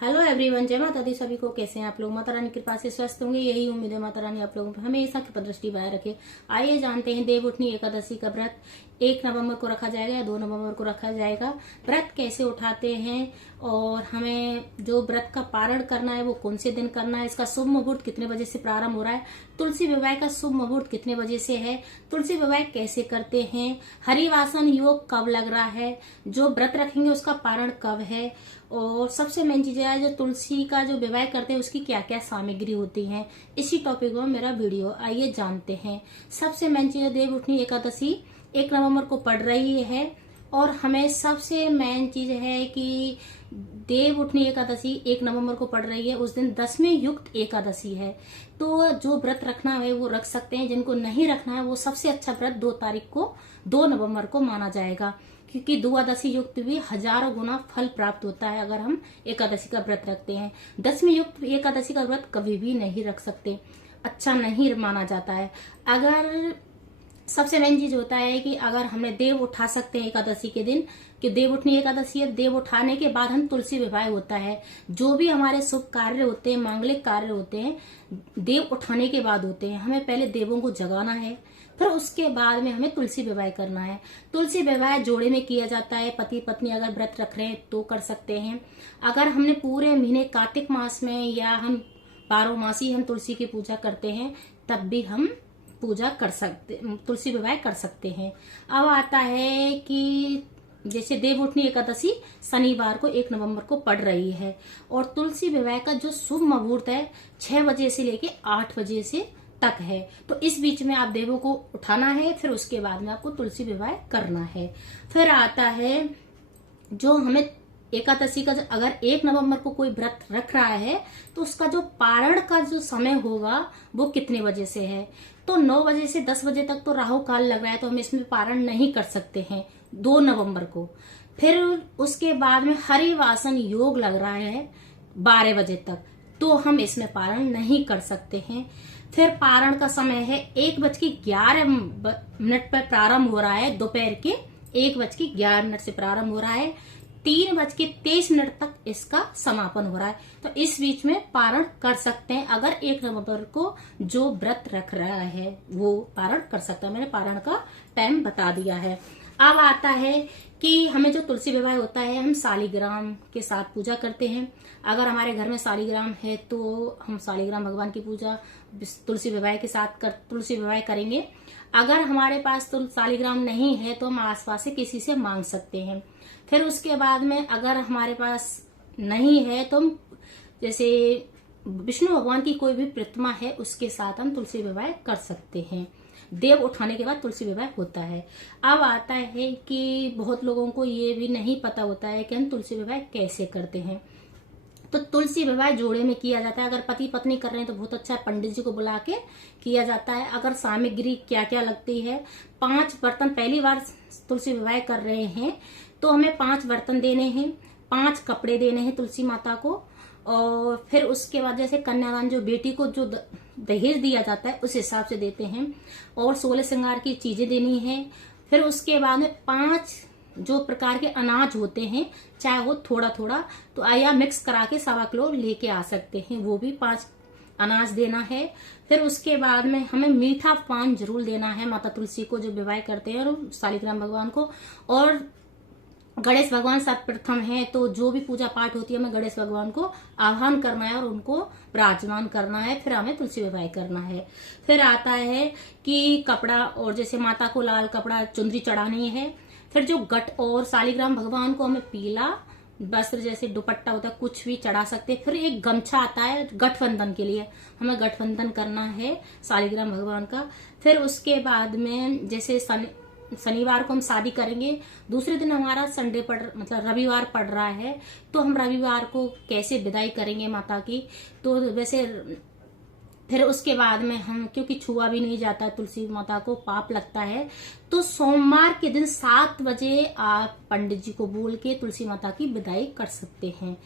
Hello everyone, जय माता दी। सभी को कैसे हैं आप लोग? माता रानी की कृपा से स्वस्थ होंगे, यही उम्मीद है। माता रानी आप लोगों पर हमेशा कृपा दृष्टि बनाए रखे। आइए जानते हैं देवउठनी एकादशी का व्रत 1 नवंबर को रखा जाएगा या 2 नवंबर को रखा जाएगा। व्रत कैसे उठाते हैं और हमें जो व्रत का पारण करना है वो कौन से दिन करना है, इसका शुभ मुहूर्त कितने बजे से प्रारंभ हो रहा है, तुलसी विवाह का शुभ मुहूर्त कितने बजे से है, तुलसी विवाह कैसे करते हैं, हरिवासन योग कब लग रहा है, जो व्रत रखेंगे उसका पारण कब है, और सबसे मेन चीज है जो तुलसी का जो विवाह करते हैं उसकी क्या क्या सामग्री होती है। इसी टॉपिक में मेरा वीडियो, आइए जानते हैं। सबसे मेन चीज है देवउठनी एकादशी 1 नवंबर को पड़ रही है और हमें सबसे मेन चीज है कि देवउठनी एकादशी 1 नवंबर को पड़ रही है। उस दिन 10वीं युक्त एकादशी है, तो जो व्रत रखना है वो रख सकते हैं। जिनको नहीं रखना है वो सबसे अच्छा व्रत 2 तारीख को 2 नवंबर को माना जाएगा, क्योंकि द्वादशी युक्त भी हजारों गुना फल प्राप्त होता है अगर हम एकादशी का व्रत रखते हैं। 10वीं युक्त एकादशी का व्रत कभी भी नहीं रख सकते, अच्छा नहीं माना जाता है। अगर सबसे मेन चीज होता है कि अगर हमें देव उठा सकते हैं एकादशी के दिन, कि देव उठनी एकादशी है, देव उठाने के बाद हम तुलसी विवाह होता है। जो भी हमारे शुभ कार्य होते हैं, मांगलिक कार्य होते हैं, देव उठाने के बाद होते हैं। हमें पहले देवों को जगाना है, फिर उसके बाद में हमें तुलसी विवाह करना है। तुलसी विवाह जोड़े में किया जाता है। पति पत्नी अगर व्रत रख रहे हैं तो कर सकते हैं। अगर हमने पूरे महीने कार्तिक मास में या हम 12 मासी हम तुलसी की पूजा करते हैं तब भी हम पूजा कर सकते, तुलसी विवाह कर सकते हैं। अब आता है कि जैसे देवउठनी एकादशी शनिवार को 1 नवंबर को पड़ रही है और तुलसी विवाह का जो शुभ मुहूर्त है 6 बजे से लेके 8 बजे से तक है। तो इस बीच में आप देवों को उठाना है, फिर उसके बाद में आपको तुलसी विवाह करना है। फिर आता है जो हमें एकादशी का, अगर 1 नवंबर को कोई व्रत रख रहा है तो उसका जो पारण का जो समय होगा वो कितने बजे से है। तो 9 बजे से 10 बजे तक तो राहु काल लग रहा है, तो हम इसमें पारण नहीं कर सकते हैं 2 नवंबर को। फिर उसके बाद में हरिवासन योग लग रहा है 12 बजे तक, तो हम इसमें पारण नहीं कर सकते हैं। फिर पारण का समय है 1:11 पर प्रारंभ हो रहा है, दोपहर के 1:11 से प्रारंभ हो रहा है, 3:23 तक इसका समापन हो रहा है। तो इस बीच में पारण कर सकते हैं। अगर 1 नवंबर को जो व्रत रख रहा है वो पारण कर सकता है। मैंने पारण का टाइम बता दिया है। अब आता है कि हमें जो तुलसी विवाह होता है हम शालिग्राम के साथ पूजा करते हैं। अगर हमारे घर में शालिग्राम है तो हम शालिग्राम भगवान की पूजा तुलसी विवाह के साथ तुलसी विवाह करेंगे। अगर हमारे पास तो शालिग्राम नहीं है तो हम आसपास से किसी से मांग सकते हैं। फिर उसके बाद में अगर हमारे पास नहीं है तो हम जैसे विष्णु भगवान की कोई भी प्रतिमा है उसके साथ हम तुलसी विवाह कर सकते हैं। देव उठाने के बाद तुलसी विवाह होता है। अब आता है कि बहुत लोगों को ये भी नहीं पता होता है कि हम तुलसी विवाह कैसे करते हैं। तो तुलसी विवाह जोड़े में किया जाता है। अगर पति पत्नी कर रहे हैं तो बहुत अच्छा है, पंडित जी को बुला के किया जाता है। अगर सामग्री क्या क्या लगती है, 5 बर्तन, पहली बार तुलसी विवाह कर रहे हैं तो हमें 5 बर्तन देने हैं, 5 कपड़े देने हैं तुलसी माता को, और फिर उसके बाद जैसे कन्यादान जो बेटी को जो दहेज दिया जाता है उस हिसाब से देते हैं, और 16 श्रृंगार की चीजें देनी है। फिर उसके बाद में 5 जो प्रकार के अनाज होते हैं, चाहे वो थोड़ा थोड़ा तो या मिक्स करा के 1.25 किलो लेके आ सकते हैं, वो भी 5 अनाज देना है। फिर उसके बाद में हमें मीठा पान जरूर देना है माता तुलसी को जो विवाह करते हैं, और शालिग्राम भगवान को, और गणेश भगवान सर्वप्रथम है। तो जो भी पूजा पाठ होती है हमें गणेश भगवान को आह्वान करना है और उनको विराजमान करना है, फिर हमें तुलसी विवाह करना है। फिर आता है कि कपड़ा, और जैसे माता को लाल कपड़ा चुंदरी चढ़ानी है। फिर जो गठ, और शालिग्राम भगवान को हमें पीला वस्त्र जैसे दुपट्टा होता है कुछ भी चढ़ा सकते हैं। फिर एक गमछा आता है गठबंधन के लिए, हमें गठबंधन करना है शालिग्राम भगवान का। फिर उसके बाद में जैसे शनिवार को हम शादी करेंगे, दूसरे दिन हमारा संडे मतलब रविवार पड़ रहा है, तो हम रविवार को कैसे विदाई करेंगे माता की। तो वैसे फिर उसके बाद में हम, क्योंकि छुआ भी नहीं जाता तुलसी माता को, पाप लगता है, तो सोमवार के दिन 7 बजे आप पंडित जी को बोल के तुलसी माता की विदाई कर सकते हैं।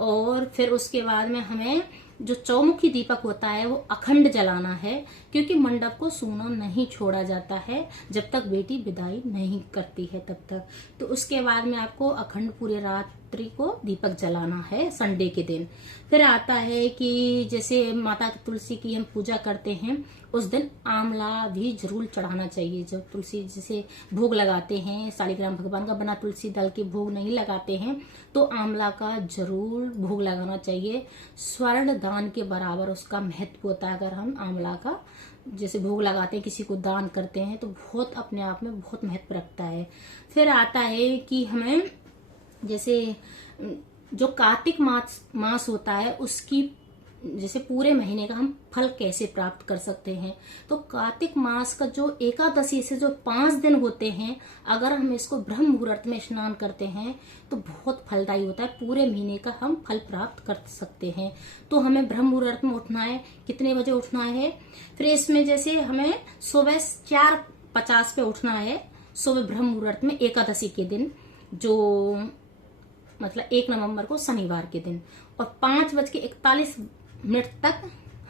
और फिर उसके बाद में हमें जो चौमुखी दीपक होता है वो अखंड जलाना है, क्योंकि मंडप को सूना नहीं छोड़ा जाता है जब तक बेटी विदाई नहीं करती है तब तक। तो उसके बाद में आपको अखंड पूरे रात नवरात्रि को दीपक जलाना है संडे के दिन। फिर आता है कि जैसे माता की तुलसी की हम पूजा करते हैं उस दिन आंवला भी जरूर चढ़ाना चाहिए। जब तुलसी जैसे भोग लगाते हैं, शालिग्राम भगवान का बना तुलसी दल के भोग नहीं लगाते हैं तो आंवला का जरूर भोग लगाना चाहिए। स्वर्ण दान के बराबर उसका महत्व होता है। अगर हम आंवला का जैसे भोग लगाते हैं, किसी को दान करते हैं तो बहुत अपने आप में बहुत महत्व रखता है। फिर आता है कि हमें जैसे जो कार्तिक मास होता है उसकी जैसे पूरे महीने का हम फल कैसे प्राप्त कर सकते हैं। तो कार्तिक मास का जो एकादशी से जो 5 दिन होते हैं, अगर हम इसको ब्रह्म मुहूर्त में स्नान करते हैं तो बहुत फलदायी होता है। पूरे महीने का हम फल प्राप्त कर सकते हैं। तो हमें ब्रह्म मुहूर्त में उठना है। कितने बजे उठना है? फिर इसमें जैसे हमें सुबह 4:50 पे उठना है, सुबह ब्रह्म मुहूर्त में, एकादशी के दिन, जो मतलब 1 नवंबर को शनिवार के दिन। और 5:41 तक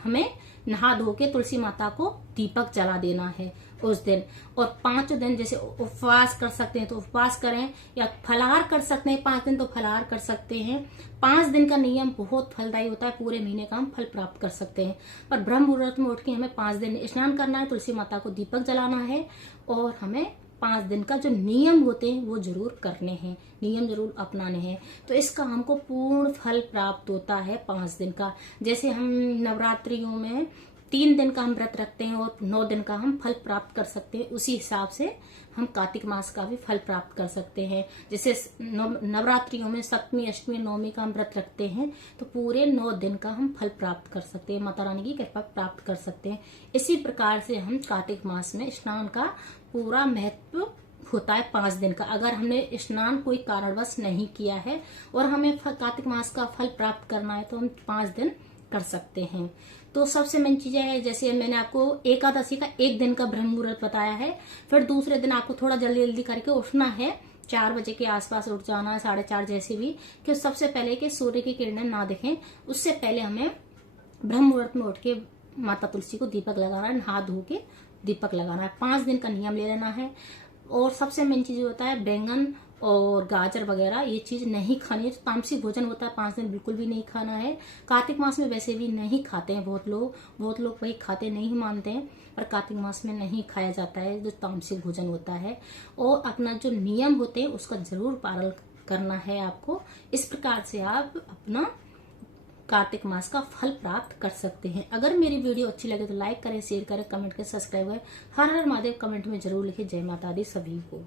हमें नहा धो के तुलसी माता को दीपक जला देना है उस दिन। और 5 दिन जैसे उपवास कर सकते हैं तो उपवास करें, या फलाहार कर सकते हैं 5 दिन तो फलाहार कर सकते हैं। 5 दिन का नियम बहुत फलदायी होता है, पूरे महीने का हम फल प्राप्त कर सकते हैं। पर ब्रह्म मुहूर्त में उठ के हमें 5 दिन स्नान करना है, तुलसी माता को दीपक जलाना है और हमें 5 दिन का जो नियम होते हैं वो जरूर करने हैं, नियम जरूर अपनाने हैं। तो इसका हमको पूर्ण फल प्राप्त होता है 5 दिन का। जैसे हम नवरात्रियों में 3 दिन का हम व्रत रखते हैं और 9 दिन का हम फल प्राप्त कर सकते हैं, उसी हिसाब से हम कार्तिक मास का भी फल प्राप्त कर सकते हैं। जैसे नवरात्रियों में 7वीं, 8वीं, 9वीं का हम व्रत रखते हैं तो पूरे 9 दिन का हम फल प्राप्त कर सकते हैं, माता रानी की कृपा प्राप्त कर सकते हैं। इसी प्रकार से हम कार्तिक मास में स्नान का पूरा महत्व होता है 5 दिन का। अगर हमने स्नान कोई कारणवश नहीं किया है और हमें कार्तिक मास का फल प्राप्त करना है तो हम 5 दिन कर सकते हैं। तो सबसे मेन चीजें है, जैसे मैंने आपको एकादशी का 1 दिन का ब्रह्म मुहूर्त बताया है। फिर दूसरे दिन आपको थोड़ा जल्दी जल्दी करके उठना है, 4 बजे के आसपास उठ जाना है, 4:30 जैसे भी, कि सबसे पहले कि सूर्य की किरणें ना दिखें उससे पहले हमें ब्रह्म मुहूर्त में उठ के माता तुलसी को दीपक लगाना है, नहा धो के दीपक लगाना है। 5 दिन का नियम ले लेना है। और सबसे मेन चीज होता है बैंगन और गाजर वगैरह ये चीज नहीं खानी है। तो तामसिक भोजन होता है, 5 दिन बिल्कुल भी नहीं खाना है। कार्तिक मास में वैसे भी नहीं खाते हैं बहुत लोग वही खाते नहीं मानते हैं, पर कार्तिक मास में नहीं खाया जाता है जो तामसिक भोजन होता है। और अपना जो नियम होते हैं उसका जरूर पालन करना है आपको। इस प्रकार से आप अपना कार्तिक मास का फल प्राप्त कर सकते हैं। अगर मेरी वीडियो अच्छी लगे तो लाइक करें, शेयर करें, कमेंट करें, सब्सक्राइब करें। हर हर महादेव कमेंट में जरूर लिखें। जय माता दी सभी को।